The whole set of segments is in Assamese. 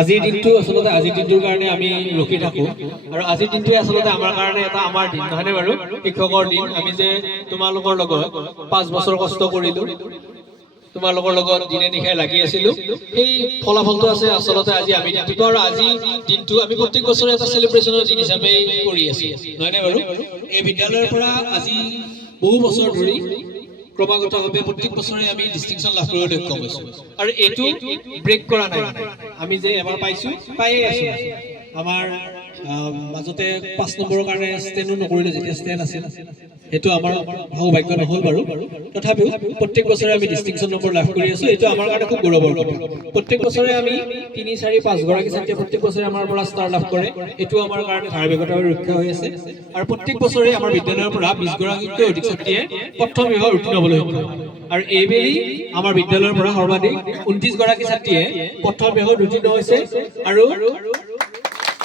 আজিৰ দিনটো আসলতে আজিৰ দিনটোৰ কাৰণে আমি ৰখি থাকো আৰু আজিৰ দিনটোৱে আসলতে আমাৰ কাৰণে এটা আমাৰ দিন নহয়নে বাৰু শিক্ষকৰ দিন আমি যে তোমালোকৰ লগত 5 বছৰ কষ্ট কৰিলো তোমালোকৰ লগত দিনে নিশাই লাগি আছিলো সেই ফলাফলটো আছে আসলতে আজি আমি দিনটো আৰু আজি দিনটো আমি প্ৰত্যেক বছৰে এটা সেলিব্ৰেশনৰ দিন হিচাপে কৰি আছো নহয়নে বাৰু এই বিদ্যালয়ৰ পৰা আজি বহু বছৰ ধৰি ক্ৰমাগতভাৱে প্ৰত্যেক বছৰে আমি ডিস্টিংশন লাভ কৰিবলৈ সক্ষম হৈছো আৰু এইটো ব্ৰেক কৰা নাই আমি যে এবাৰ পাইছো পাইয়ে আছো আমাৰ মাজতে 5 নম্বৰৰ কাৰণে ষ্টেনো নকৰিলে যেতিয়া ষ্টেন আছিল হেতু আমাৰ সৌভাগ্য নহল বাৰু তথাপিও প্ৰত্যেক বছৰে আমি ডিস্টিংশন নম্বৰ লাভ কৰি আছো এটো আমাৰ কাৰণে খুব গৌৰৱৰ কথা প্ৰত্যেক বছৰে আমি 3 4 5 গৰাকী ছাত্ৰীয়ে প্ৰত্যেক বছৰে আমাৰ পৰা ষ্টাৰ লাভ কৰে এটো আমাৰ কাৰণে ধাৰাবাহিকতাৰ ৰক্ষা হৈ আছে আৰু প্ৰত্যেক বছৰে আমাৰ বিদ্যালয়ৰ পৰা 20 গৰাকীতকৈ অধিক ছাত্ৰীয়ে প্ৰথম বিভাগত উত্তীৰ্ণ হ'বলৈ সক্ষম হয় আৰু এইবেলি আমাৰ বিদ্যালয়ৰ পৰা সৰ্বাধিক 29 গৰাকী ছাত্ৰীয়ে প্ৰথম বিভাগত উত্তীৰ্ণ হৈছে আৰু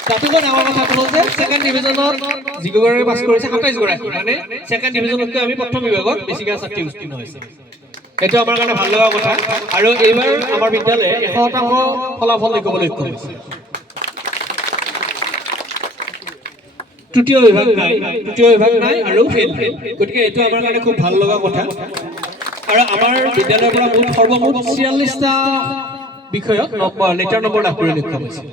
তাতোকৈ আমাৰ কথা হ'ল যে সেকেন্ড ডিভিজনত যিগৰাকী পাছ কৰিছে 27 গৰাকী মানে সেকেন্ড ডিভিজনতকৈ আমি প্ৰথম বিভাগত বেছিকৈ ছাত্ৰী উত্তীৰ্ণ হৈছে এটো আমাৰ কাৰণে ভাল লগা কথা আৰু এইবাৰ আমাৰ বিদ্যালয়ে 100% ফলাফল দেখুৱাবলৈ সক্ষম হৈছে তৃতীয় বিভাগ নাই আৰু ফেল গতিকে এটো আমাৰ কাৰণে খুব ভাল লগা কথা আৰু আমাৰ বিদ্যালয়ৰ পৰা সৰ্বমুঠ 46টা বিষয়ত লেটাৰ নম্বৰ লাভ কৰিবলৈ সক্ষম হৈছে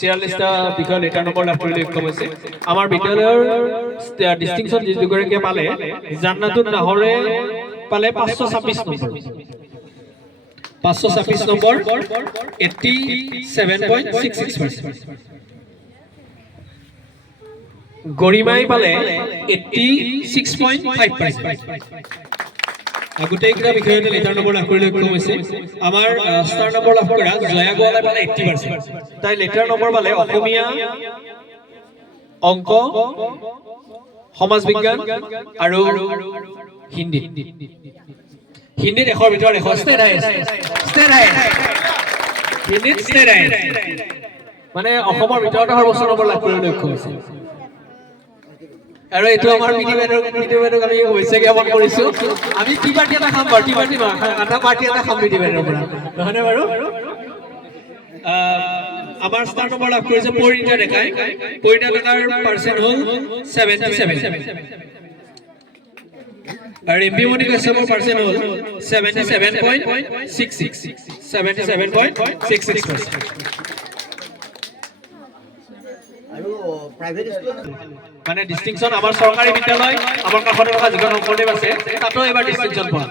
46টা বিষয়ত লেটাৰ নম্বৰ লাভ কৰিবলৈ সক্ষম হৈছে আমাৰ বিদ্যালয়ৰ ডিস্টিংশন যিগৰাকীয়ে পালে জান্নাতুন নাহৰে পালে 526 নম্বৰ 526 নম্বৰ 87.66% গৰিমাই পালে 86.5% গোটেই কিটা বিষয়তে লেটাৰ নম্বৰ লাভ কৰিবলৈ সক্ষম হৈছে আমাৰ ষ্টাৰ নম্বৰ লাভ কৰা জয়া গোৱালাই পালে 80% তাই লেটাৰ নম্বৰ পালে অসমীয়া অংক সমাজ বিজ্ঞান আৰু হিন্দীত এশৰ ভিতৰত 100 ষ্টেট হাই মানে অসমৰ ভিতৰত সৰ্বোচ্চ নম্বৰ লাভ কৰিবলৈ সক্ষম হৈছে আৰু এটো আমাৰ পিটিবেদক আমি হৈছে জ্ঞাপন কৰিছো আমি টি পাৰ্টি এটা খাম পাৰ্টি নহয় আটা পাৰ্টি এটা খাম পিটিবেদৰ পৰা নহয়নে বাৰু আমাৰ ষ্টাৰ নম্বৰ লাভ কৰিছে পৰিণীতা ডেকাই পাৰ্চেন্ট হ'ল 77 আৰু এমপি মনি কাশ্যপৰ পাৰ্চেন্ট হ'ল 77.66% আৰু প্ৰাইভেট স্কুল মানে ডিস্টিংশন আমাৰ চৰকাৰী বিদ্যালয় আমাৰ কাষতে থকা যিখন শংকৰদেৱ আছে তাতো এবাৰ ডিস্টিংশন পোৱা